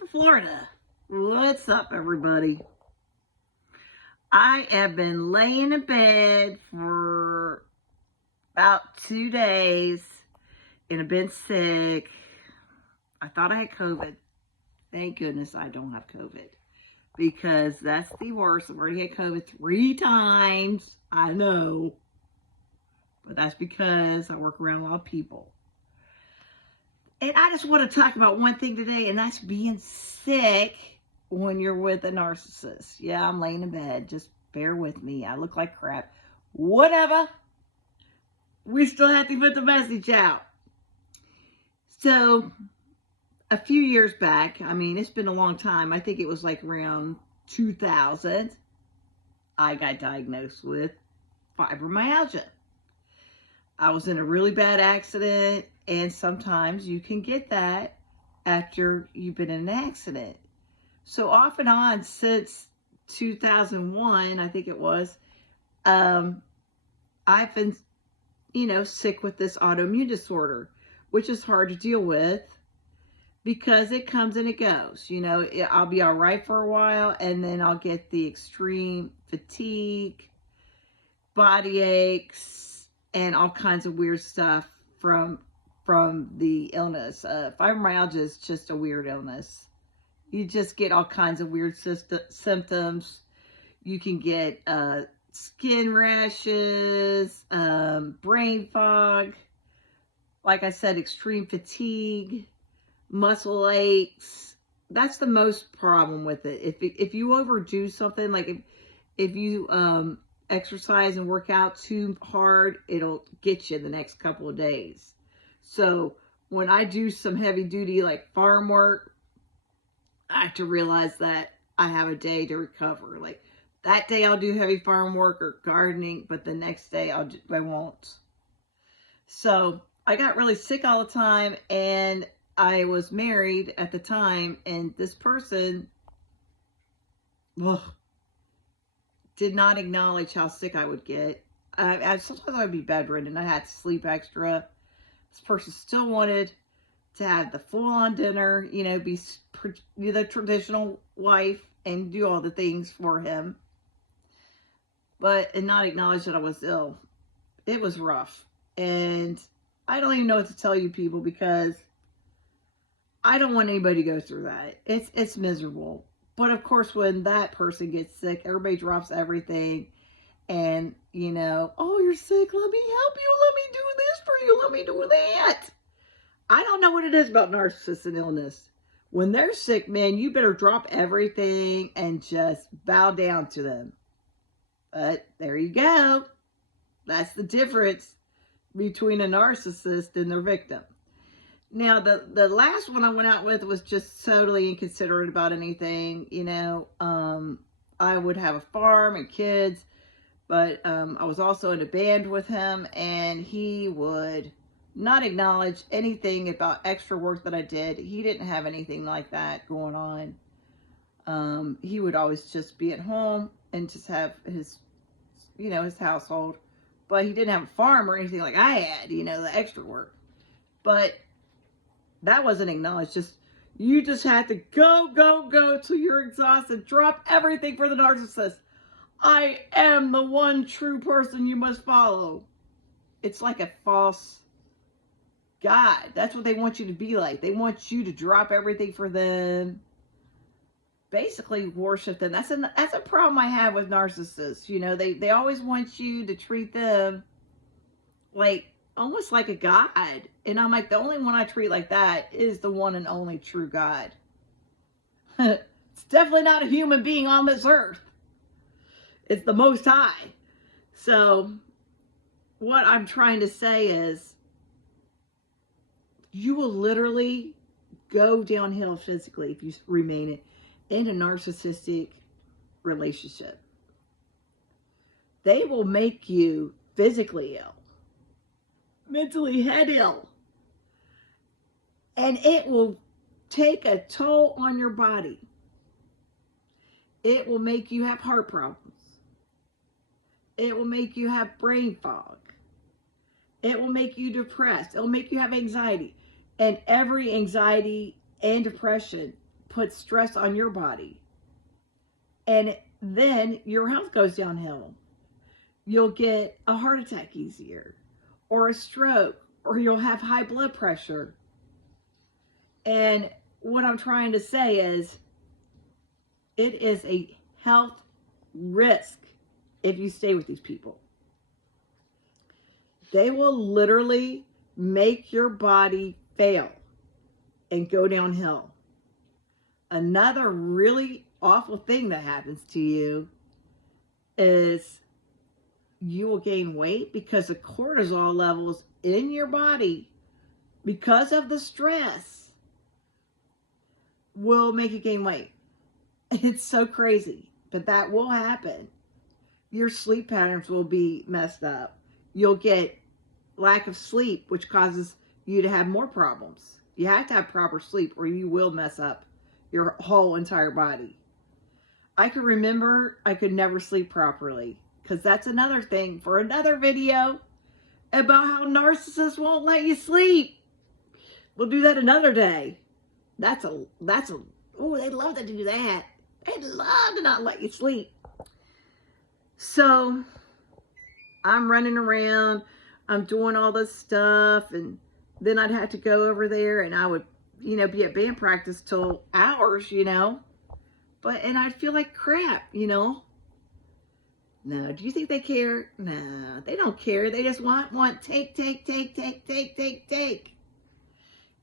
beautiful Florida. What's up, everybody? I have been laying in bed for about 2 days and I've been sick. I thought I had COVID. Thank goodness I don't have COVID, because that's the worst. I've already had COVID 3 times. I know, but that's because I work around a lot of people. And I just want to talk about one thing today, and that's being sick when you're with a narcissist. Yeah, I'm laying in bed. Just bear with me. I look like crap. Whatever. We still have to put the message out. So, a few years back, I mean, it's been a long time. I think it was like around 2000, I got diagnosed with fibromyalgia. I was in a really bad accident, and sometimes you can get that after you've been in an accident. So off and on since 2001, I think it was, I've been, sick with this autoimmune disorder, which is hard to deal with because it comes and it goes. I'll be all right for a while, and then I'll get the extreme fatigue, body aches, and all kinds of weird stuff from the illness. Fibromyalgia is just a weird illness. You just get all kinds of weird symptoms. You can get skin rashes, brain fog, like I said, extreme fatigue, muscle aches. That's the most problem with it. If you overdo something, like if you exercise and work out too hard, it'll get you the next couple of days. So when I do some heavy duty like farm work, I have to realize that I have a day to recover. Like that day I'll do heavy farm work or gardening, but the next day I won't. So I got really sick all the time, and I was married at the time, and this person, did not acknowledge how sick I would get. Sometimes I would be bedridden. I had to sleep extra. This person still wanted to have the full-on dinner, be the traditional wife and do all the things for him, and not acknowledge that I was ill. It was rough, and I don't even know what to tell you people, because I don't want anybody to go through that. It's miserable. But of course, when that person gets sick, everybody drops everything. And, oh, you're sick. Let me help you. Let me do this for you. Let me do that. I don't know what it is about narcissists and illness. When they're sick, man, you better drop everything and just bow down to them. But there you go. That's the difference between a narcissist and their victim. Now, the last one I went out with was just totally inconsiderate about anything. I would have a farm and kids, but I was also in a band with him, and he would not acknowledge anything about extra work that I did. He didn't have anything like that going on. He would always just be at home and just have his household, but he didn't have a farm or anything like I had, the extra work. But that wasn't acknowledged. You just had to go till you're exhausted. Drop everything for the narcissist. I am the one true person you must follow. It's like a false God. That's what they want you to be like. They want you to drop everything for them. Basically worship them. That's a problem I have with narcissists. They always want you to treat them like almost like a god. And I'm like, the only one I treat like that is the one and only true God. It's definitely not a human being on this earth. It's the Most High. So what I'm trying to say is, you will literally go downhill physically if you remain in a narcissistic relationship. They will make you physically ill, mentally head ill, and it will take a toll on your body. It will make you have heart problems. It will make you have brain fog. It will make you depressed. It will make you have anxiety. And every anxiety and depression puts stress on your body. And then your health goes downhill. You'll get a heart attack easier, or a stroke, or you'll have high blood pressure. And what I'm trying to say is, it is a health risk if you stay with these people. They will literally make your body fail and go downhill. Another really awful thing that happens to you is you will gain weight because the cortisol levels in your body, because of the stress, will make you gain weight. It's so crazy, but that will happen. Your sleep patterns will be messed up. You'll get lack of sleep, which causes you to have more problems. You have to have proper sleep or you will mess up your whole entire body. I can remember I could never sleep properly, because that's another thing for another video about how narcissists won't let you sleep. We'll do that another day. Oh, they'd love to do that. They'd love to not let you sleep. So I'm running around, I'm doing all this stuff, and then I'd have to go over there and I would, be at band practice till hours, and I'd feel like crap, No, do you think they care? No, they don't care. They just want, take.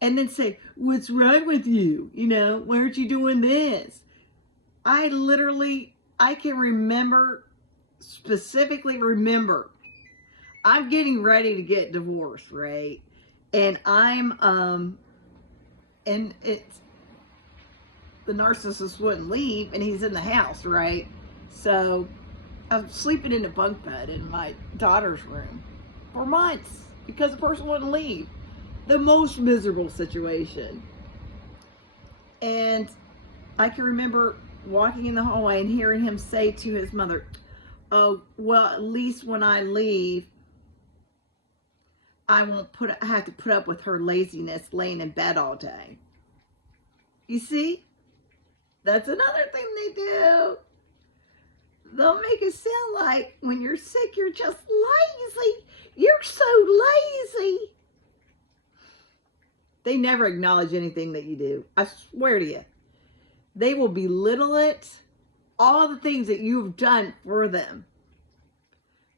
And then say, what's wrong with you? Why aren't you doing this? I can specifically remember, I'm getting ready to get divorced, right? And the narcissist wouldn't leave, and he's in the house, right? So I'm sleeping in a bunk bed in my daughter's room for months because the person wouldn't leave. The most miserable situation. And I can remember walking in the hallway and hearing him say to his mother, oh, well, at least when I leave, I have to put up with her laziness laying in bed all day. You see? That's another thing they do. They'll make it sound like when you're sick, you're just lazy. You're so lazy. They never acknowledge anything that you do. I swear to you. They will belittle it, all the things that you've done for them.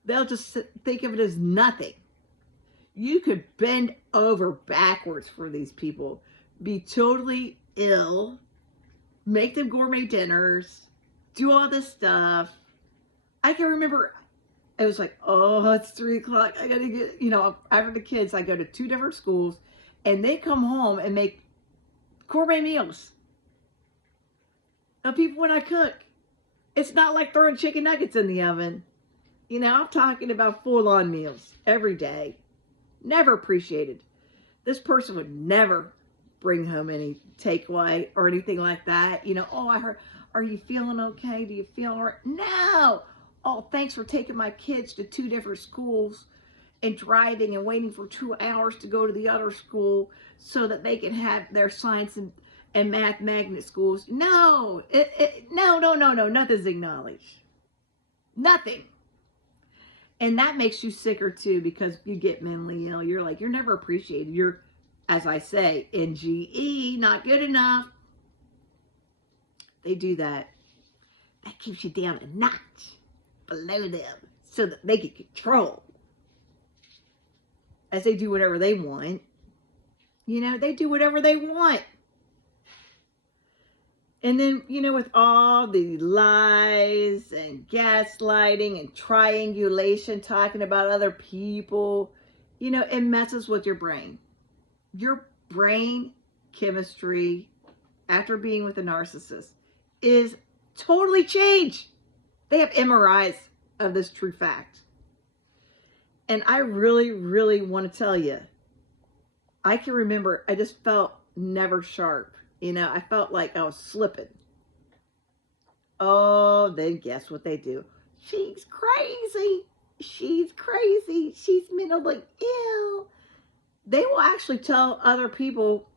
They'll just think of it as nothing. You could bend over backwards for these people, be totally ill, make them gourmet dinners, do all this stuff. I can remember, it was like, oh, it's 3 o'clock. I gotta get, after the kids, I go to 2 different schools, and they come home and make gourmet meals. Now, people, when I cook, it's not like throwing chicken nuggets in the oven. I'm talking about full-on meals every day. Never appreciated. This person would never bring home any takeaway or anything like that. Oh, I heard, are you feeling okay? Do you feel all right? No. Oh, thanks for taking my kids to 2 different schools and driving and waiting for 2 hours to go to the other school so that they can have their science and math magnet schools. No, no, nothing's acknowledged. Nothing. And that makes you sicker too, because you get mentally ill. You're never appreciated. You're, as I say, NGE, not good enough. They do that. That keeps you down a notch below them so that they get control. As they do whatever they want. They do whatever they want. And then, with all the lies and gaslighting and triangulation, talking about other people, it messes with your brain. Your brain chemistry, after being with a narcissist, is totally changed. They have MRIs of this true fact. And I really, really want to tell you, I can remember, I just felt never sharp. I felt like I was slipping. Oh, then guess what they do? She's crazy. She's crazy. She's mentally ill. They will actually tell other people,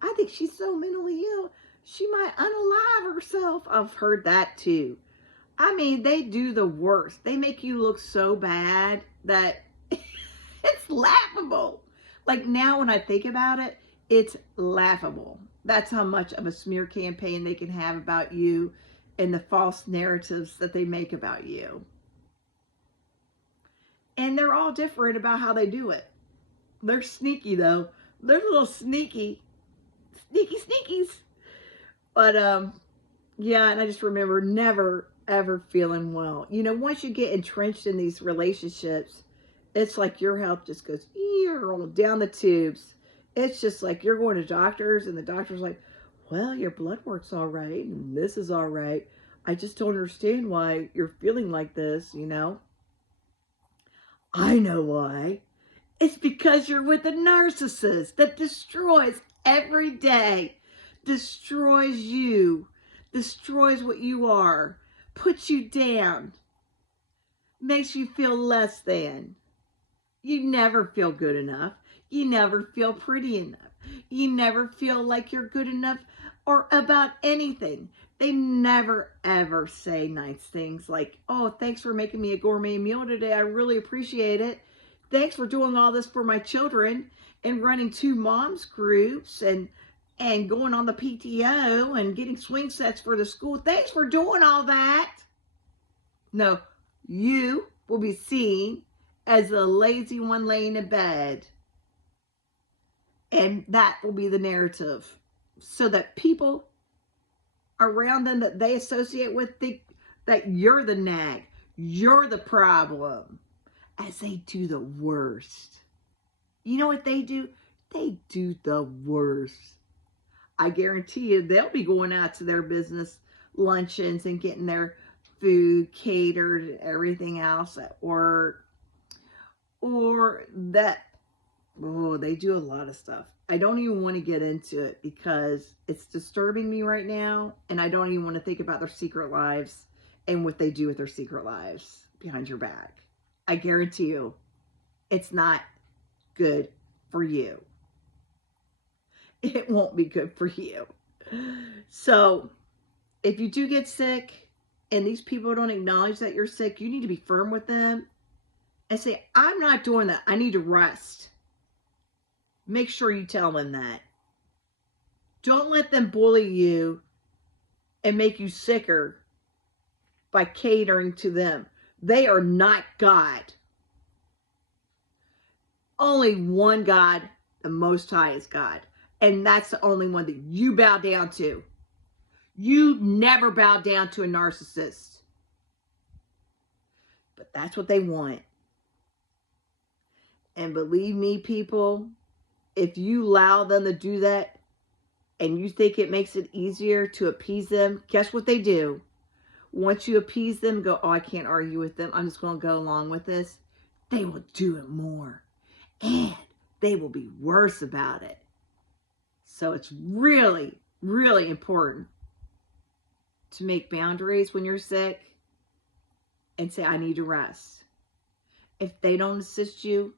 I think she's so mentally ill. She might unalive herself. I've heard that too. I mean, they do the worst. They make you look so bad that it's laughable. Like now when I think about it, it's laughable. That's how much of a smear campaign they can have about you and the false narratives that they make about you. And they're all different about how they do it. They're sneaky though. They're little sneakies. But yeah, and I just remember never ever feeling well. You know, once you get entrenched in these relationships, it's like your health just goes down the tubes. It's just like you're going to doctors and the doctor's like, well, your blood work's all right and this is all right. I just don't understand why you're feeling like this, you know? I know why. It's because you're with a narcissist that destroys every day, destroys you, destroys what you are, puts you down, makes you feel less than. You never feel good enough. You never feel pretty enough. You never feel like you're good enough or about anything. They never, ever say nice things like, oh, thanks for making me a gourmet meal today. I really appreciate it. Thanks for doing all this for my children and running 2 moms groups and going on the PTO and getting swing sets for the school. Thanks for doing all that. No, you will be seen as the lazy one laying in bed. And that will be the narrative. So that people around them that they associate with think that you're the nag. You're the problem. As they do the worst. You know what they do? They do the worst. I guarantee you they'll be going out to their business luncheons and getting their food catered and everything else at work. Or that, oh, they do a lot of stuff. I don't even want to get into it because it's disturbing me right now. And I don't even want to think about their secret lives and what they do with their secret lives behind your back. I guarantee you, it's not good for you. It won't be good for you. So, if you do get sick and these people don't acknowledge that you're sick, you need to be firm with them and say, I'm not doing that. I need to rest. Make sure you tell them that. Don't let them bully you and make you sicker by catering to them. They are not God. Only one God, the Most High, is God. And that's the only one that you bow down to. You never bow down to a narcissist. But that's what they want. And believe me, people, if you allow them to do that and you think it makes it easier to appease them, guess what they do? Once you appease them, go, oh, I can't argue with them. I'm just going to go along with this. They will do it more. And they will be worse about it. So it's really, really important to make boundaries when you're sick and say, I need to rest. If they don't assist you,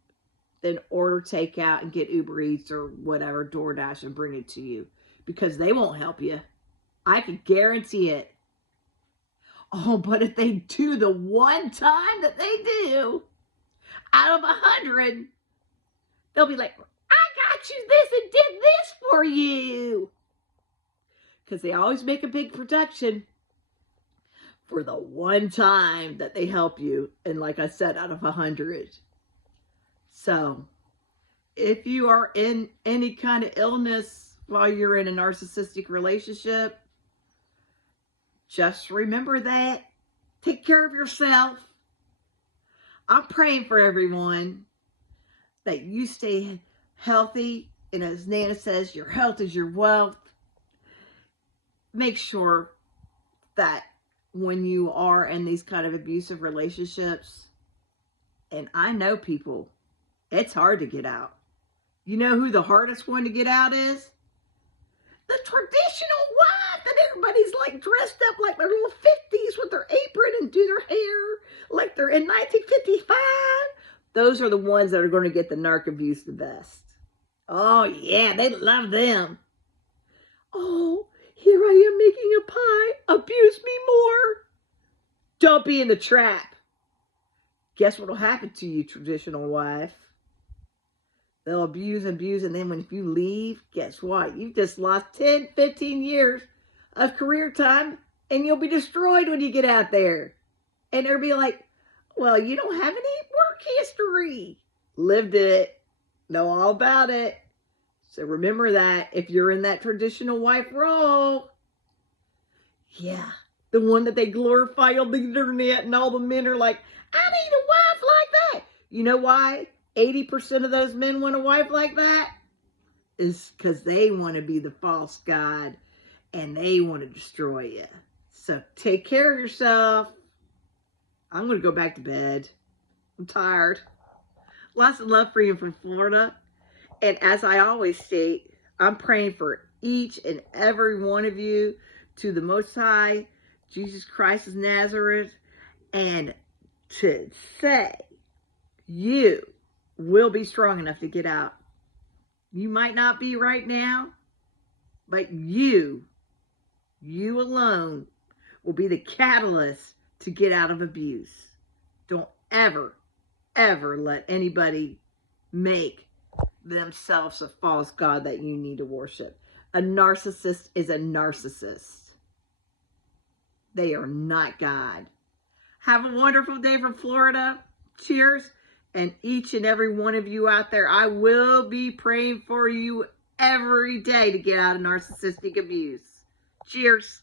then order takeout and get Uber Eats or whatever, DoorDash, and bring it to you. Because they won't help you. I can guarantee it. Oh, but if they do the one time that they do, out of 100, they'll be like, I got you this and did this for you. Because they always make a big production for the one time that they help you. And like I said, out of 100. So, if you are in any kind of illness while you're in a narcissistic relationship, just remember that. Take care of yourself. I'm praying for everyone that you stay healthy. And as Nana says, your health is your wealth. Make sure that when you are in these kind of abusive relationships, and I know people, it's hard to get out. You know who the hardest one to get out is? The traditional wife that everybody's like dressed up like their little 50s with their apron and do their hair like they're in 1955. Those are the ones that are going to get the narc abuse the best. Oh yeah, they love them. Oh, Here I am making a pie. Abuse me more. Don't be in the trap. Guess what will happen to you, traditional wife? They'll abuse, and then if you leave, guess what? You've just lost 10, 15 years of career time, and you'll be destroyed when you get out there. And they'll be like, well, you don't have any work history. Lived it. Know all about it. So remember that if you're in that traditional wife role. Yeah, the one that they glorify on the internet, and all the men are like, I need a wife like that. You know why 80% of those men want a wife like that? Is because they want to be the false god, and they want to destroy you. So take care of yourself. I'm going to go back to bed. I'm tired. Lots of love for you from Florida. And as I always state, I'm praying for each and every one of you to the Most High, Jesus Christ of Nazareth, and to say you will be strong enough to get out. You might not be right now, but you alone will be the catalyst to get out of abuse. Don't ever, ever let anybody make themselves a false god that you need to worship. A narcissist is a narcissist. They are not God. Have a wonderful day from Florida. Cheers. And each and every one of you out there, I will be praying for you every day to get out of narcissistic abuse. Cheers.